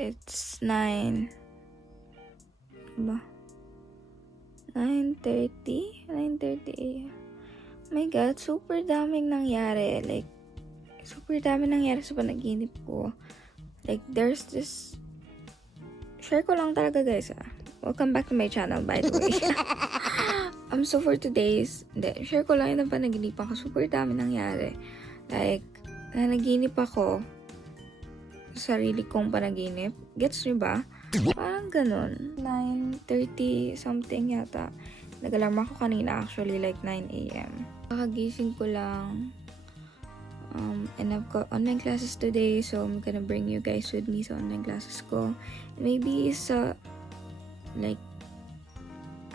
It's 9. Diba? 9:30 a.m. Oh my God, super daming nangyari. Like, super daming nangyari sa panaginip ko. Like, there's this... Share ko lang talaga, guys, ah. Welcome back to my channel, by the way. So for today's... Hindi, share ko lang yung panaginipan ko. Super dami nangyari. Like, nanaginip ako sa sarili kong panaginip. Gets nyo ba? Parang ganun. 9:30 something yata. Nag-alarm ako kanina actually, like 9 a.m. Kakagising ko lang. And I've got online classes today, so I'm gonna bring you guys with me sa online classes ko. Maybe sa like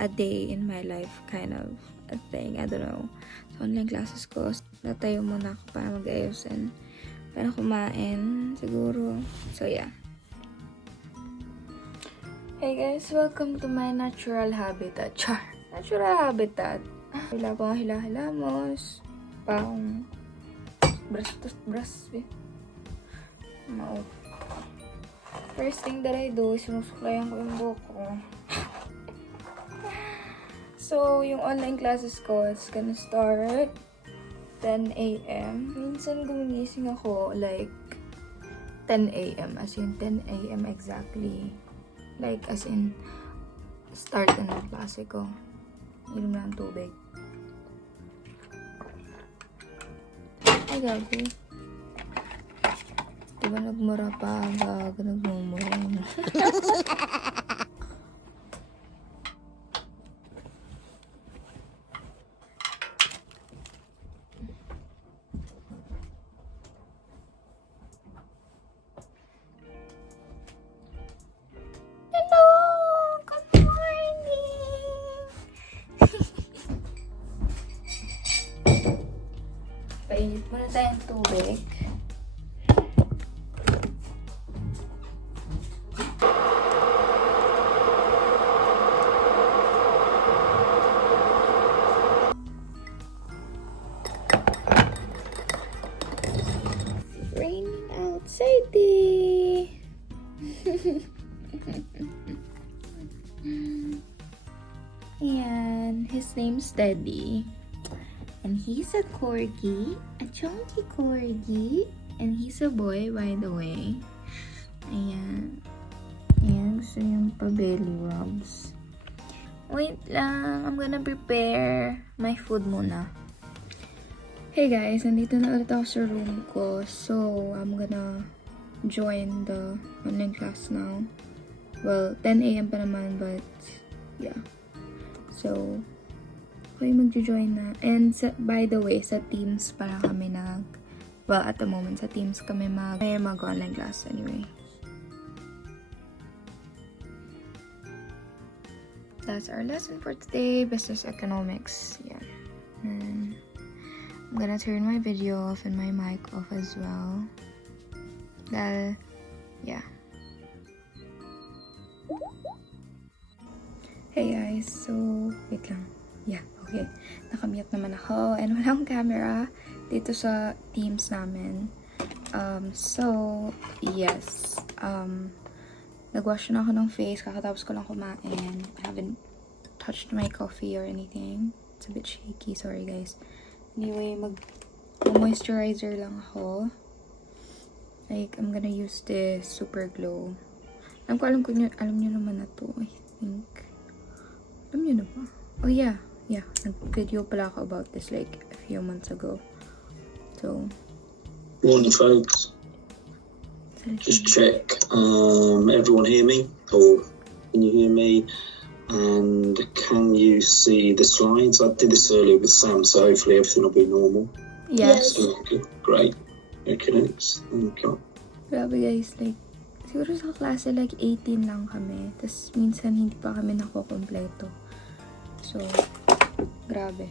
a day in my life kind of a thing. I don't know. So online classes ko. Natayo muna ako para mag-ayos and para kumain siguro. So yeah. Hey guys, welcome to my natural habitat. Char. Natural habitat. Wala pang hila-hilamos. Pang brush. No. First thing that I do is sinusuklayan ko yung buhok ko. So, yung online classes ko, it's gonna start 10 a.m. Minsan gumigising ako like 10 a.m. As in 10 a.m. exactly. Like, as in, start na ng klase ko. Inom na ng tubig. Ay, gago. Diba nagmura pa? Gago, nagmumura yun. Painit muna tayong tubig. Raining outside eh. Ayan, his name's Teddy. And he's a corgi, a chunky corgi. And he's a boy, by the way. Ayan. Ayan, gusto yung pa-belly rubs. Wait lang, I'm gonna prepare my food muna. Hey guys, nandito na ulit ako sa room ko. So, I'm gonna join the online class now. Well, 10 a.m. pa naman, but yeah. So, okay, magjo-join na. And by the way, sa Teams para kami well, at the moment, sa Teams kami mag-online class anyway. That's our lesson for today, business economics. Yeah. And I'm gonna turn my video off and my mic off as well. Yeah. Hey guys, so, wait lang. Yeah, okay. Nakamute naman ako and wala akong camera dito sa Teams namin. So, yes. Nagwash na ako ng face. Kakatapos ko lang kumain. I haven't touched my coffee or anything. It's a bit shaky. Sorry, guys. Anyway, mag-moisturizer lang ako. Like, I'm gonna use this Super Glow. Alam nyo naman na to, I think. Alam nyo na ba? Oh, yeah. Yeah, nag-video pala ako about this like a few months ago. So, morning folks. Just check. Everyone hear me? Or can you hear me? And can you see the slides? I did this earlier with Sam, so hopefully everything will be normal. yes. Okay, great. Okay, next. Okay. Grabe guys, like, siguro sa klase like 18 lang kami. Tapos minsan hindi pa kami nakukompleto. So, grabe.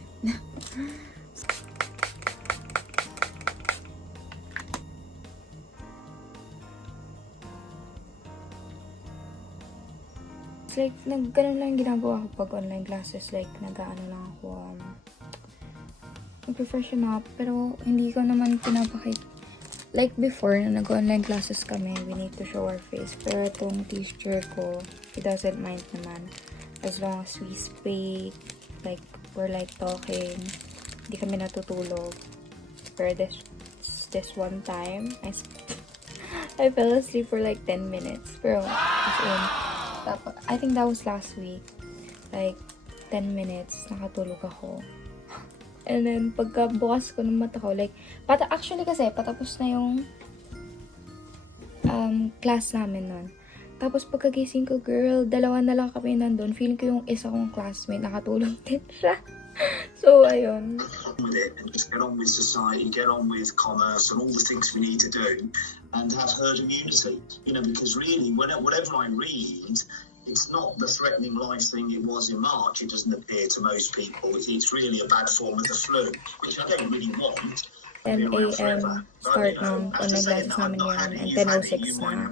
It's like, ganun lang ginagawa ko pag online classes. Like, nag-ano lang ako, nag-refresh up. Pero, hindi ko naman pinapakita. like before, na nag-online classes kami, we need to show our face. Pero itong teacher ko, he doesn't mind naman. As long as we speak, like, we're like talking, hindi kami natutulog. Pero this one time, I fell asleep for like 10 minutes. Pero, as in, I think that was last week. Like, 10 minutes, nakatulog ako. And then, pagka bukas ko ng mata ko, like, actually kasi, patapos na yung class namin nun. Tapos, pagkagising ko, girl, dalawa na lang kami nandun. Feeling ko yung isa kong classmate, nakatulog din siya. So, ayun. With it and just get on with society, get on with commerce and all the things we need to do and have herd immunity. You know, because really, whatever I read, it's not the threatening life thing it was in March. It doesn't appear to most people. It's really a bad form of the flu, which I don't really want. 10 a.m. start ng online classes namin ngayon, and 10:06 na.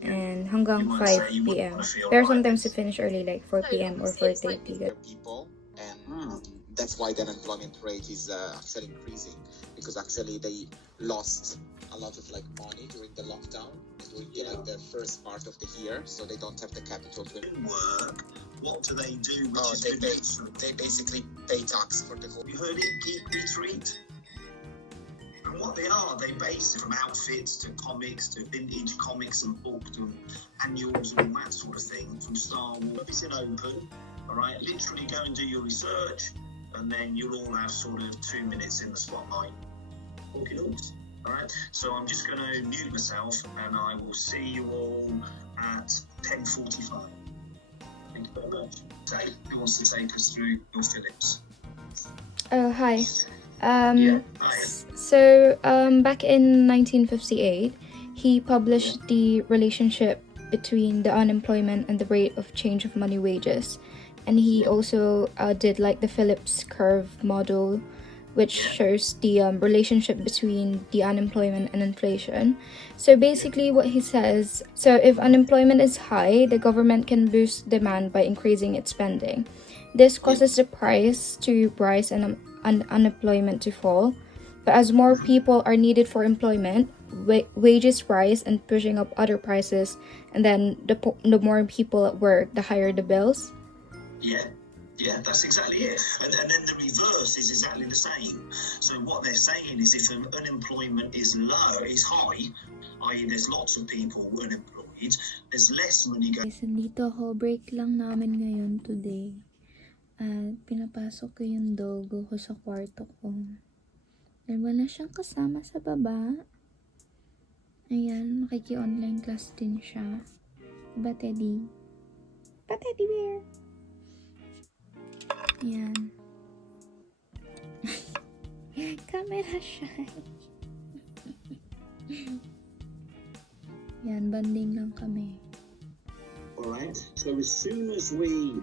And hanggang 5 p.m. Pero sometimes we finish early, like 4 p.m. or 4:30. People, and that's why the unemployment rate is actually increasing, because actually they lost a lot of like money during the lockdown, during like the first part of the year, so they don't have the capital to work. What do they do? They basically pay tax for the whole. You heard it, geek retreat. And what they are, they base it from outfits to comics to vintage comics and books and annuals and all that sort of thing, from Star Wars. It's in open, all right? Literally go and do your research, and then you'll all have sort of 2 minutes in the spotlight. Okay, all right? So I'm just going to mute myself, and I will see you all at 10:45. Thank you very much. Dave, who wants to take us through your Phillips? Oh, hi. Hi. So, back in 1958, he published the relationship between the unemployment and the rate of change of money wages. And he also did like the Phillips curve model, which shows the relationship between the unemployment and inflation. So basically what he says, so if unemployment is high, the government can boost demand by increasing its spending. This causes the price to rise and unemployment to fall. But as more people are needed for employment, wages rise and pushing up other prices. And then the more people at work, the higher the bills. Yeah, that's exactly it. And then the reverse is exactly the same. So what they're saying is if unemployment is high, i.e. there's lots of people unemployed, there's less money going. Guys, nandito ako. Break lang namin ngayon today. At pinapasok ko yung dogo ko sa kwarto ko. And wala siyang kasama sa baba. Ayan, makiki-online class din siya. Diba, Teddy? Diba, Teddy bear? Ayan. Camera shy. Yan, banding lang kami. Alright, so as soon as we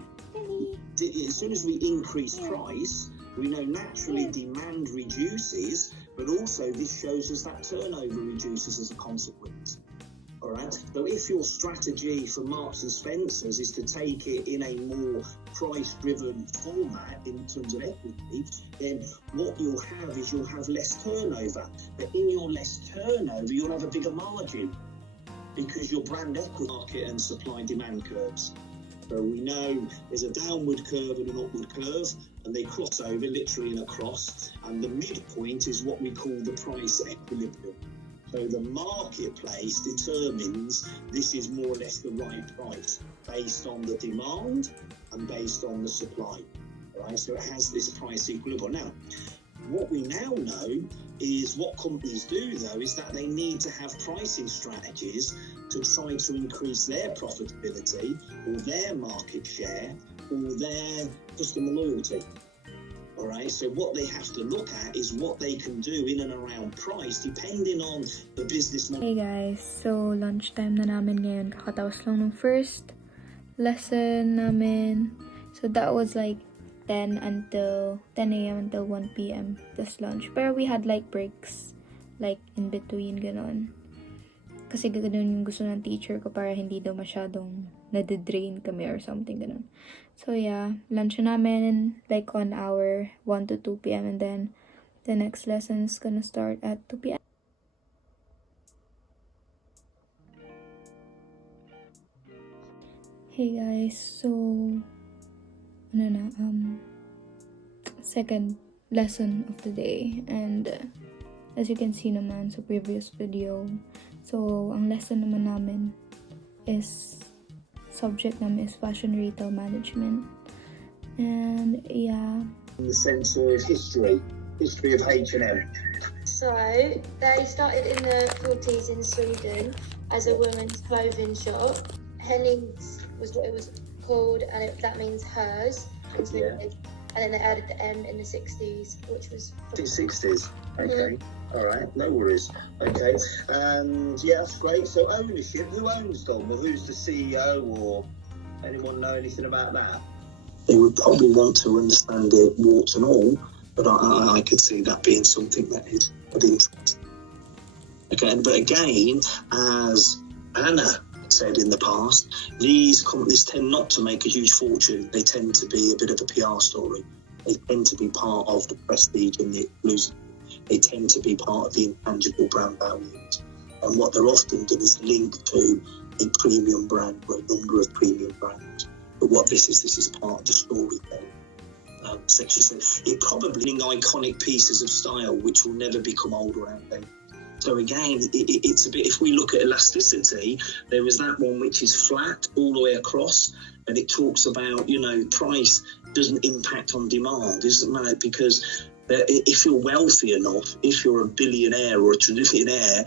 increase price, we know naturally demand reduces, but also this shows us that turnover reduces as a consequence. Alright, so if your strategy for Marks and Spencer's is to take it in a more price-driven format in terms of equity, then what you'll have is you'll have less turnover. But in your less turnover, you'll have a bigger margin because your brand equity market and supply-demand curves. So we know there's a downward curve and an upward curve, and they cross over literally in a cross, and the midpoint is what we call the price equilibrium. So the marketplace determines this is more or less the right price based on the demand and based on the supply. Right? So it has this price equilibrium. Now, what we now know is what companies do, though, is that they need to have pricing strategies to try to increase their profitability or their market share or their customer loyalty. Alright, so what they have to look at is what they can do in and around price depending on the business model. Hey guys, so lunchtime na namin ngayon. Kakatapos lang ng first lesson namin. So that was like 10 a.m. until 1 p.m. plus lunch. Pero we had like breaks, like in between, ganon. Kasi ganoon yung gusto ng teacher ko para hindi daw masyadong nade-drain kami or something, ganon. So yeah, lunch namin like 1 hour, 1 to 2 p.m. and then the next lesson is gonna start at 2 p.m. Hey guys, so second lesson of the day, and as you can see naman sa previous video, so ang lesson naman namin is subject namin is fashion retail management, and yeah. In the sense of history of H&M. So they started in the 40s in Sweden as a women's clothing shop. Hennigs was what it was called, and that means hers in Swedish. And then they added the M in the 60s, which was... 60s, okay. All right, no worries. Okay, and yeah, that's great. So ownership, who owns them? Or who's the CEO, or anyone know anything about that? They would probably want to understand it warts and all, but I could see that being something that is of interest. Okay, but again, as Anna said in the past, these companies tend not to make a huge fortune. They tend to be a bit of a PR story. They tend to be part of the prestige and the exclusive. They tend to be part of the intangible brand values. And what they're often doing is linked to a premium brand or a number of premium brands. But what this is part of the storytelling section. It probably iconic pieces of style which will never become old or outdated. So again, it's a bit, if we look at elasticity, there is that one which is flat all the way across, and it talks about, price doesn't impact on demand, isn't it? Because if you're wealthy enough, if you're a billionaire or a trillionaire,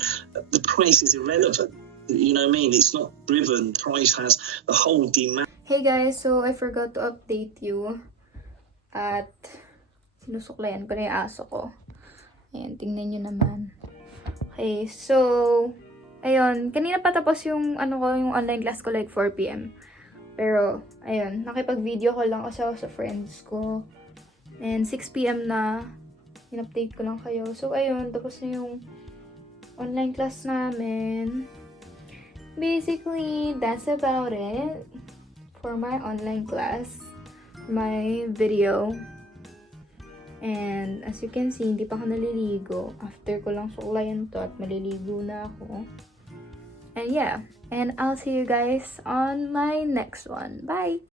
the price is irrelevant. You know what I mean? It's not driven. Price has the whole demand. Hey guys, so I forgot to update you at sinusuklayan ko na yung aso ko. Ayan, tingnan nyo naman. Okay, so ayun, kanina pa tapos yung yung online class ko like 4 PM. Pero ayun, nakipag-video call lang ako sa friends ko. And 6 PM na in-update ko lang kayo. So ayun, tapos na yung online class namin. Basically, that's about it for my online class, my video. And as you can see, hindi pa ako naliligo. After ko lang suklayan to at maliligo na ako. And yeah, and I'll see you guys on my next one. Bye!